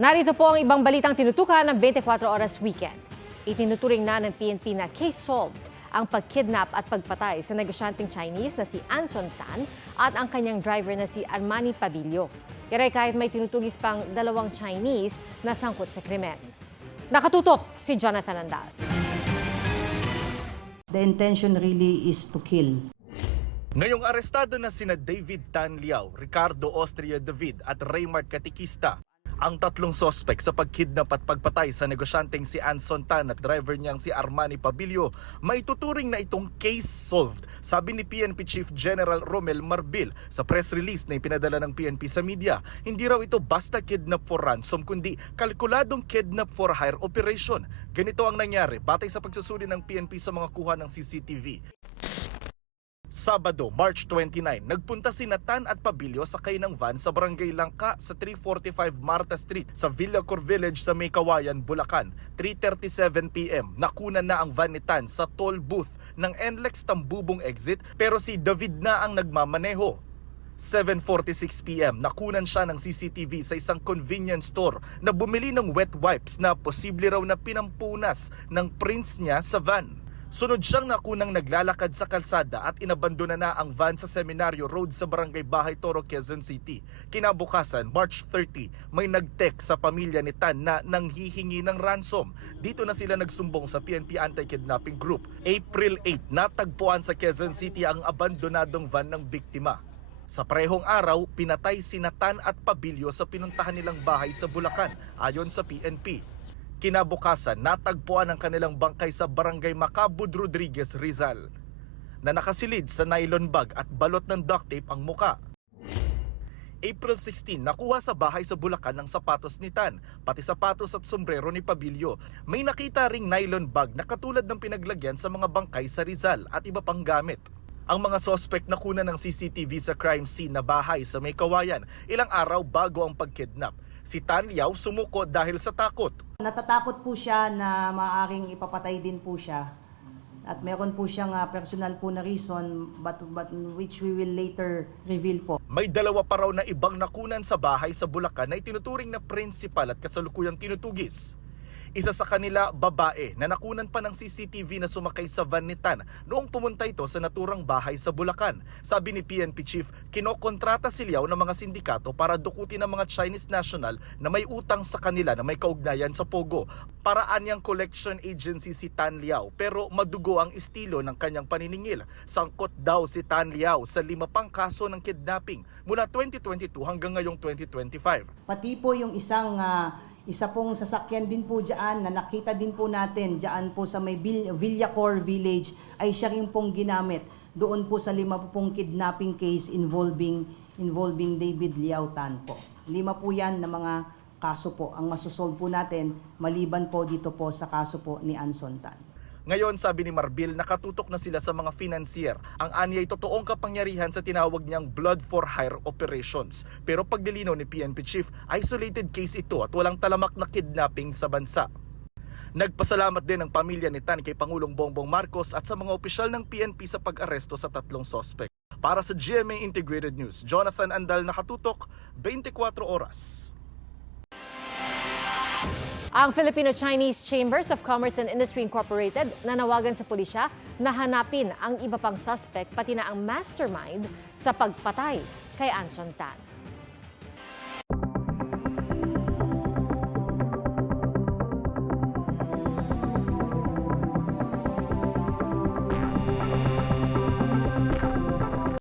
Narito po ang ibang balitang tinutukan ng 24 Oras Weekend. Itinuturing na ng PNP na case solved ang pagkidnap at pagpatay sa negosyanteng Chinese na si Anson Tan at ang kanyang driver na si Armani Pabilio. Kaya kahit may tinutugis pang dalawang Chinese na sangkot sa krimen. Nakatutok si Jonathan Andal. The intention really is to kill. Ngayong arestado na sina David Tan Liao, Ricardo Austria David at Raymart Katikista, ang tatlong sospek sa pagkidnap at pagpatay sa negosyanteng si Anson Tan at driver niyang si Armani Pabilio, maituturing na itong case solved, sabi ni PNP Chief General Romel Marbil sa press release na ipinadala ng PNP sa media. Hindi raw ito basta kidnap for ransom kundi kalkuladong kidnap for hire operation. Ganito ang nangyari batay sa pagsusuri ng PNP sa mga kuha ng CCTV. Sabado, March 29, nagpunta si Tan at Pabilio sakay ng van sa Barangay Langka sa 345 Marta Street sa Villacor Village sa Maykawayan, Bulacan. 3:37 PM, nakunan na ang van ni Tan sa toll booth ng NLEX Tambubong exit pero si David na ang nagmamaneho. 7:46 PM, nakunan siya ng CCTV sa isang convenience store na bumili ng wet wipes na posible raw na pinampunas ng prints niya sa van. Sunod siyang nakunang naglalakad sa kalsada at inabandona na ang van sa Seminario Road sa Barangay Bahay Toro, Quezon City. Kinabukasan, March 30, may nag-text sa pamilya ni Tan na nanghihingi ng ransom. Dito na sila nagsumbong sa PNP Anti-Kidnapping Group. April 8, natagpuan sa Quezon City ang abandonadong van ng biktima. Sa parehong araw, pinatay si Tan at Pabilio sa pinuntahan nilang bahay sa Bulacan, ayon sa PNP. Kinabukasan, natagpuan ang kanilang bangkay sa Barangay Macabud Rodriguez, Rizal, na nakasilid sa nylon bag at balot ng duct tape ang muka. April 16, nakuha sa bahay sa Bulacan ng sapatos ni Tan, pati sapatos at sombrero ni Pabilio. May nakita ring nylon bag na katulad ng pinaglagyan sa mga bangkay sa Rizal at iba pang gamit. Ang mga sospek nakuha ng CCTV sa crime scene na bahay sa Maykawayan ilang araw bago ang pagkidnap. Si Tan Liao sumuko dahil sa takot. Natatakot po siya na maaaring ipapatay din po siya. At meron po siyang personal po na reason but which we will later reveal po. May dalawa pa raw na ibang nakunan sa bahay sa Bulacan na itinuturing na principal at kasalukuyang tinutugis. Isa sa kanila, babae, na nakunan pa ng CCTV na sumakay sa van ni Tan noong pumunta ito sa naturang bahay sa Bulacan. Sabi ni PNP Chief, kinokontrata si Liao ng mga sindikato para dukutin ang mga Chinese national na may utang sa kanila na may kaugnayan sa Pogo. Paraan niyang collection agency si Tan Liao pero madugo ang estilo ng kanyang paniningil. Sangkot daw si Tan Liao sa 5 pang kaso ng kidnapping mula 2022 hanggang ngayong 2025. Pati po yung isa pong sasakyan din po dyan na nakita din po natin dyan po sa may Villacor Village ay siya rin pong ginamit doon po sa 5 pong kidnapping case involving David Liao Tan po. 5 po yan na mga kaso po ang masusolve po natin maliban po dito po sa kaso po ni Anson Tan. Ngayon, sabi ni Marbil, nakatutok na sila sa mga financier. Ang anyay totoong kapangyarihan sa tinawag niyang blood for hire operations. Pero pagdilinaw ni PNP Chief, isolated case ito at walang talamak na kidnapping sa bansa. Nagpasalamat din ang pamilya ni Tan kay Pangulong Bongbong Marcos at sa mga opisyal ng PNP sa pag-aresto sa 3 sospek. Para sa GMA Integrated News, Jonathan Andal, nakatutok, 24 oras. Ang Filipino-Chinese Chambers of Commerce and Industry Incorporated nanawagan sa pulisya na hanapin ang iba pang suspect pati na ang mastermind sa pagpatay kay Anson Tan.